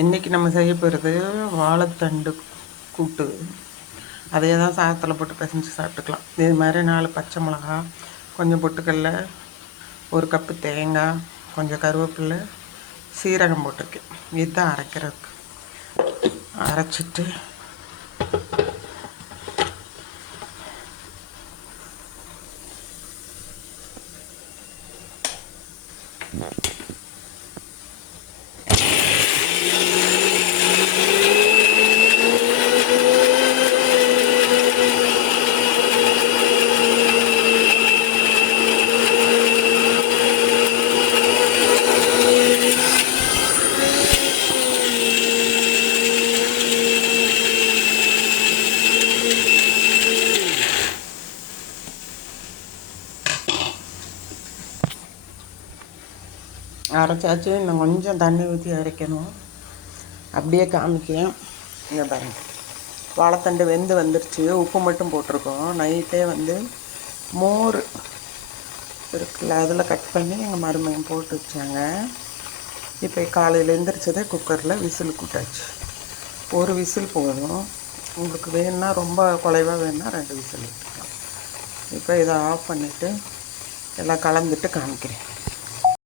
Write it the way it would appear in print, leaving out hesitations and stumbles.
இன்றைக்கி நம்ம செய்ய போகிறது வாழைத்தண்டு கூட்டு. அதே தான் சாதத்தில் போட்டு பிசைஞ்சு சாப்பிட்டுக்கலாம். இது மாதிரி 4 பச்சை மிளகா, கொஞ்சம் பொட்டுக்கடலை, 1 கப்பு தேங்காய், கொஞ்சம் கருவேப்பிலை, சீரகம் போட்டிருக்கேன். இதுதான் அரைக்கிறதுக்கு. அரைச்சிட்டு அரைச்சாச்சு. இன்னும் கொஞ்சம் தண்ணி ஊற்றி அரைக்கணும். அப்படியே காமிக்கேன். இங்கே பாருங்கள், வாழைத்தண்டு வெந்து வந்துருச்சு. உப்பு மட்டும் போட்டிருக்கோம். நைட்டே மோர் இருக்குல்ல, அதில் கட் பண்ணி எங்கள் மருமகன் போட்டு வச்சாங்க. இப்போ காலையில் எழுந்திரிச்சதே குக்கரில் விசில் கூட்டாச்சு. 1 விசில் போதும். உங்களுக்கு வேணுன்னா ரொம்ப குலைவாக வேணுன்னா 2 விசில் ஊற்றிக்கலாம். இப்போ இதை ஆஃப் பண்ணிவிட்டு எல்லாம் கலந்துட்டு காமிக்கிறேன்.